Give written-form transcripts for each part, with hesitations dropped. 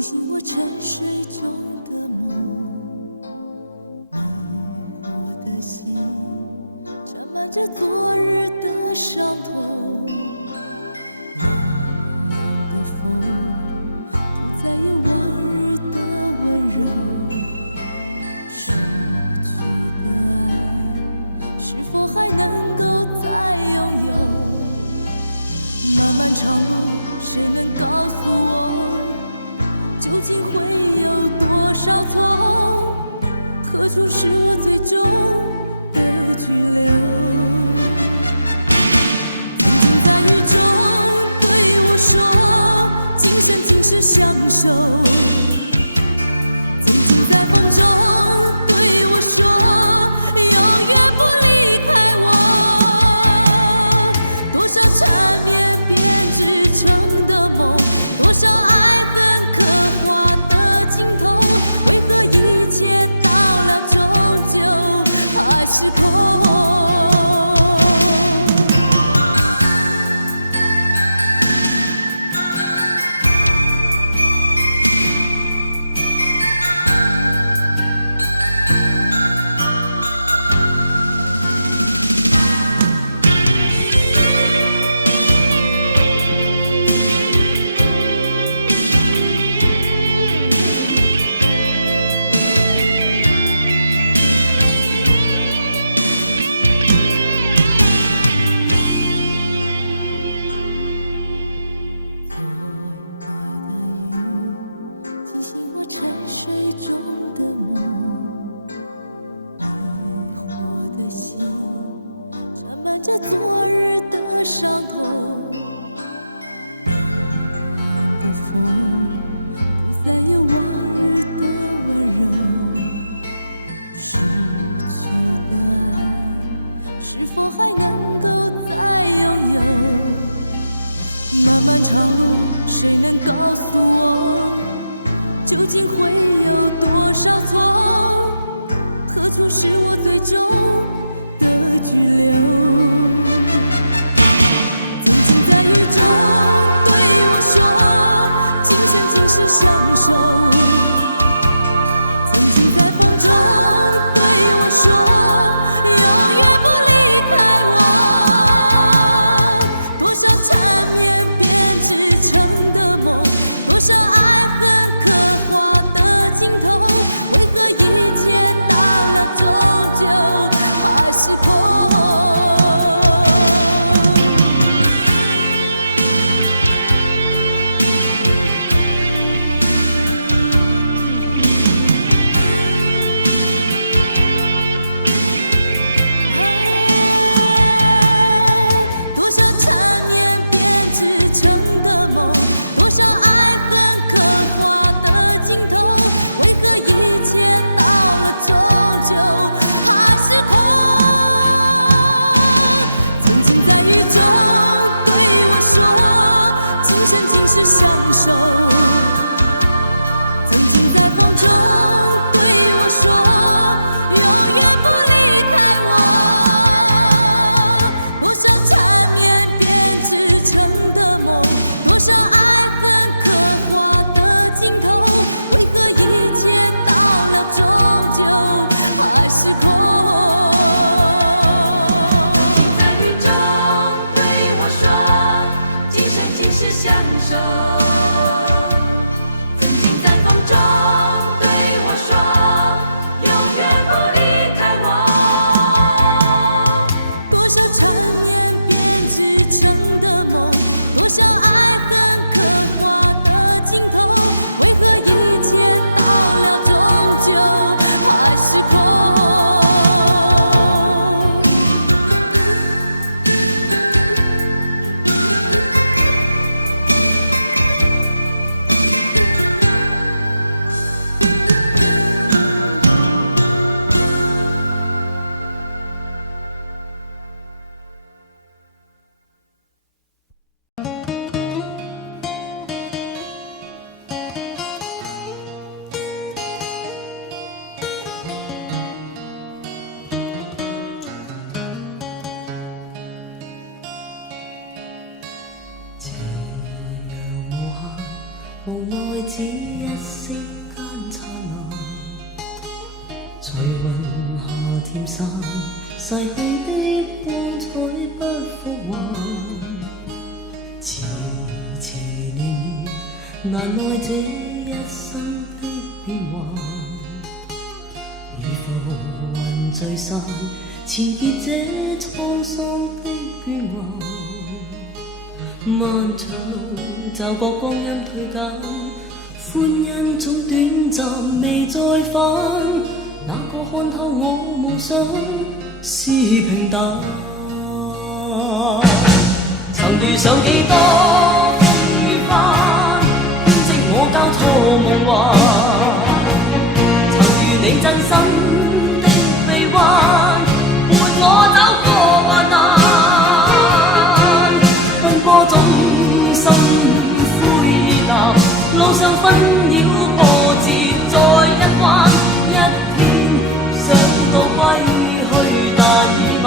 惊醒我沉睡中的梦，迷惑的心沾满着昨日的伤痛，冷冷的风不再有往日的温柔，失去的爱是否还能够再拥有？漫漫长路，谁能告诉我，究竟会有多少错？何处是我最终的居留？曾经在雨中对我说，今生今世相守。曾经在风中对我说，永远不离开我。多少缠绵编织成的梦，多少爱恨刻画的镜头，为何一切到了终究还是空？沉睡中的梦，迷惑的心沾满着昨日的伤痛，冷冷的风不再有往日的温柔，失去的爱是否还能够再拥有？漫漫长路，谁能告诉我，究竟会有多少错？何处是我最终的居留？曾经在雨中对我说，今生今世相守。曾经在风中对我说，永远不离开我。多少缠绵编织成的梦，多少爱恨刻画的镜头，为何一切到了终究还是空？多少缠绵编织成的梦，多少爱恨刻画的镜头，为何一切到了终究还是空？曾经在雨中对我说，今生今世相守。曾经在风中对我说，永远不离开我。多少缠绵编织成的梦，多少爱恨刻画的镜头，为何一切到了终究还是空？在雨中对我说，今生今世相守。曾经在风中对我说，永远不离开我。多少缠绵编织成的梦，多少爱恨刻画的镜头，为何一切到了终究还是空？無奈只一息間燦爛，隨雲霞漸散，逝去的光彩不復還。遲遲年月，難耐這一生的變幻。如浮雲聚散，纏結這滄桑的倦顏。漫長驟覺光陰退減，歡欣總短暫未再返。那個看透我夢想是平淡。曾遇上幾多風雨翻，編織我交錯夢幻。曾遇你真心的臂彎，伴我走過患難。路上紛擾波折再一彎，一天想到歸去但已晚。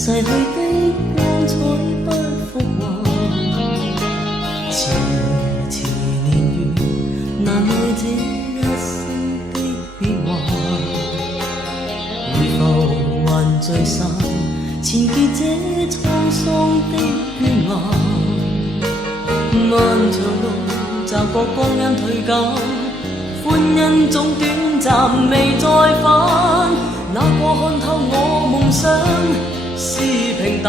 逝去的光彩不復還，遲遲年月，難耐這一生的變幻。如浮雲聚散，纏結這滄桑的倦顏。漫長路驟覺光陰退減，歡欣總短暫未再返。那個看透我夢想是平淡。